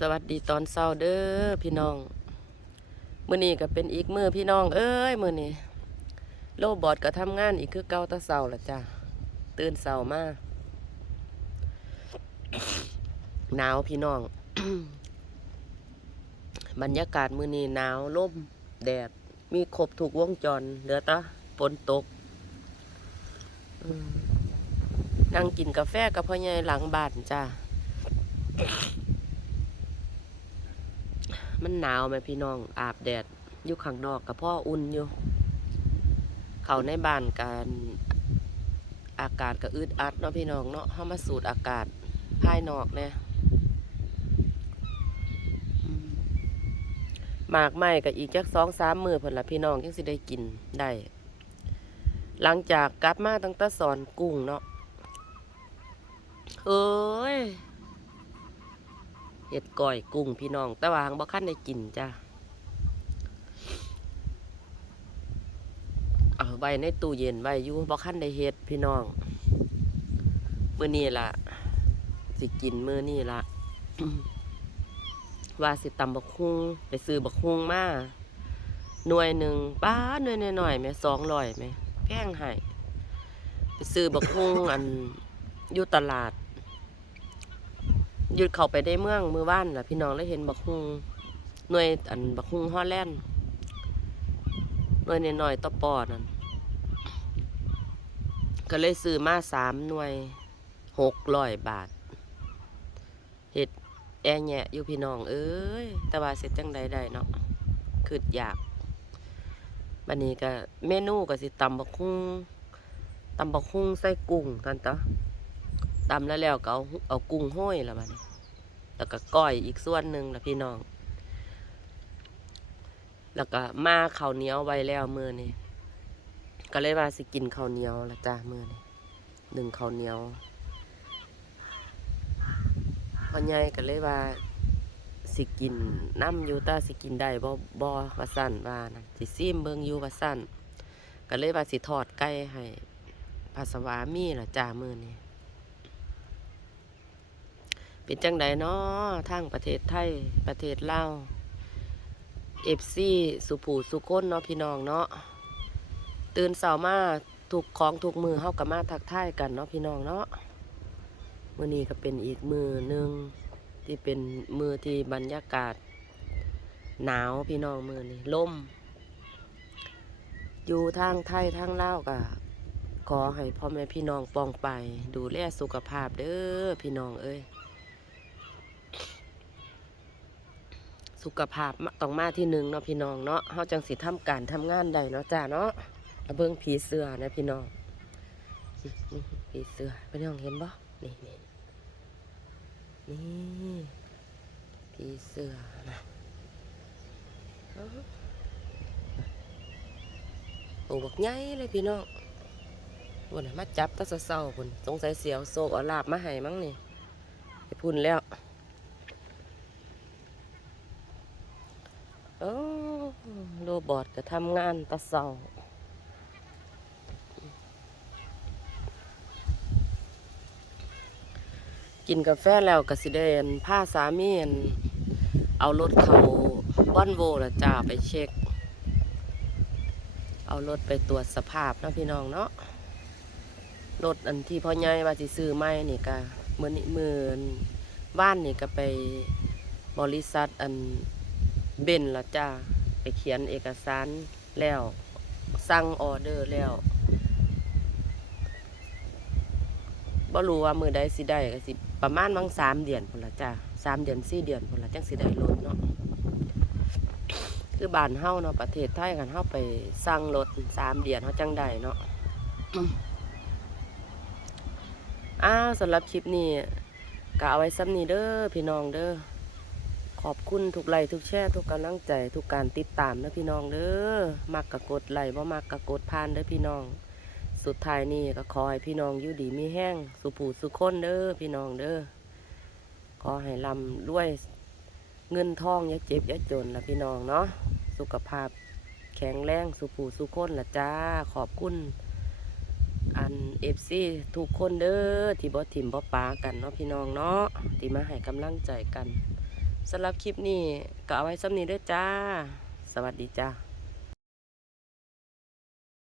สวัสดีตอนเช้าเด้อพี่น้องมื้อนี้ก็เป็นอีกมือพี่น้อง เอ้ยมื้อนี้โลบอดก็ทำงานอีกคือเก่าตะเช้าละจ้ะตื่นเช้ามาหนาวพี่น้อง บรรยากาศมื้อนี้หนาวลมแดดมีครบถูกวงจรเหลือตะฝนตกนั่งกินกาแฟกับพ่อใหญ่หลังบ้านจ้า มันหนาวไหมพี่น้องอาบแดดอยู่ข้างนอกกับพ่ออุ่นอยู่ เขาในบ้านกันอากาศก็อึดอัดเนาะพี่น้องเนาะเข้ามาสูดอากาศภายนอกเนี่ยหมากไหม้กับอีกจักสองสามมือผลละพี่น้องยังสิได้กินได้ หลังจากกลับมาตั้งแต่สอนกุ้งเนาะเอ้ย เห็ดก้อยกุ้งพี่น้อง แต่ว่าหังบ่คั้นได้กินจ้าเอาไว้ในตู้เย็นไว้อยู่บ่คั้นได้เฮ็ดพี่น้องมื้อนี้ล่ะ สิกินมื้อนี้ล่ะว่าสิตำบักฮุงไปซื้อบักฮุงมาหน่วยหนึ่งป้าหน่วยหน้อยๆแหมสองร้อยแหมแพงให้ไปซื้อบักฮุงอันอยู่ตลาด หยุดเขาไปได้เมืองมือบ้านล่ะพี่น้องได้เห็นบักฮุงหน่วยอันบักฮุงฮอลแลนด์หน่วยน้อยๆต่อปอนั่นก็เลยซื้อมาสามหน่วยหกร้อยบาทเห็ดแอแหะอยู่พี่น้อง เอ้ยแต่ว่าเสร็จจังใดได้เนาะคืออยากบันนี้ก็เมนูก็สิตำบักฮุงตำบักฮุงใส่กุ้งทันตะ ตำแล้วแล้วก็เอาเอากุ้งห้อยละมันแล้วก็ก้อยอีกส่วนหนึ่งละพี่น้อง แล้วก็มาข้าวเหนียวไว้แล้วมือนี่ก็เลยว่าสิกินข้าวเหนียวละจ้ามือนี่หนึ่งข้าวเหนียวพ่อใหญ่ก็เลยว่าสิกินน้ำยูตาสิกินได้บ่บ่ว่าสั่นว่านะสิซิมเบิงยูว่าสั่นก็เลยว่าสิทอดไก่ให้ภาสวามีละจ้ามือนี่ เป็นจังใดเนาะทางประเทศไทยประเทศลาวเอฟซีสุผูสุคนเนาะพี่น้องเนาะตื่นเสาร์มาถูกของถูกมือเฮากับมาทักทายกันเนาะพี่น้องเนาะมือนี้ก็เป็นอีกมือหนึ่งที่เป็นมือที่บรรยากาศ หนาวพี่น้องมือนี้ลมอยู่ทางไทยทางลาวก็ขอให้พ่อแม่พี่น้องปองไป ดูแลสุขภาพเด้อพี่น้องเอ้ย สุขภาพต้องมาที่หนึ่งเนาะพี่น้องเนาะเฮาจังสิทำการทำงานได้เนาะจ้าเนาะเบิ่งผีเสือนะพี่น้องอื้ออื้อผีเสือพี่น้องเห็นบ่นี่นี่นี่ผีเสือนะโอ้บักใหญ่เลยพี่น้องวันน่ะมาจับตะเศร้าๆพุ่นสงสัยเสียวโศกเอาลาบมาให้มั้งนี่ไปพุ่นแล้ว โอ้ บอทก็ทำงานตะเสากินกาแฟแล้วกสิได้อั่นพาสามีนเอารถเขาบ้านโวละจ้าไปเช็ค เอารถไปตรวจสภาพนาะพี่น้องเนาะรถอันที่พ่อใหญ่ว่าสิซื้อใหม่นี่ก็มือนี้มืออนบ้านนี่ก็ไปบริษัทอันเบนละจ้า ไปเขียนเอกสารแล้วสั่งออเดอร์แล้วบ่รู้ว่ามือใดสิได้ก็สิประมาณวังสามเดือนพุ่นละจ้าสามเดือนสี่เดือนพุ่นละจังสิได้รถเนาะคือบ้านเฮาเนาะประเทศไทยกันเฮาไปสั่งรถสามเดือนเฮาจังได้เนาะอ้าวสำหรับคลิปนี้ก็เอาไว้ซ้ำนี้เด้อพี่น้องเด้อ ขอบคุณทุกไลค์ทุกแชร์ทุกกำลังใจทุกการติดตามนะพี่น้องเด้อมักกะกดไลค์บ่มักกะกดผ่านเด้อพี่น้อง สุดท้ายนี่ก็ขอให้พี่น้องอยู่ดีมีแห้งสุผูสุคนเด้อพี่น้องเด้อขอให้ลำรวยเงินทองอย่าเจ็บอย่าจนละพี่น้องเนาะสุขภาพแข็งแรงสุผูสุคนละจ้าขอบคุณอันเอฟซีทุกคนเด้อที่บ่ถิ่มบ่ปากันเนาะพี่น้องเนาะที่มาให้กำลังใจกัน สำหรับคลิปนี้ก็เอาไว้ซ้ำนี้ด้วยจ้า สวัสดีจ้า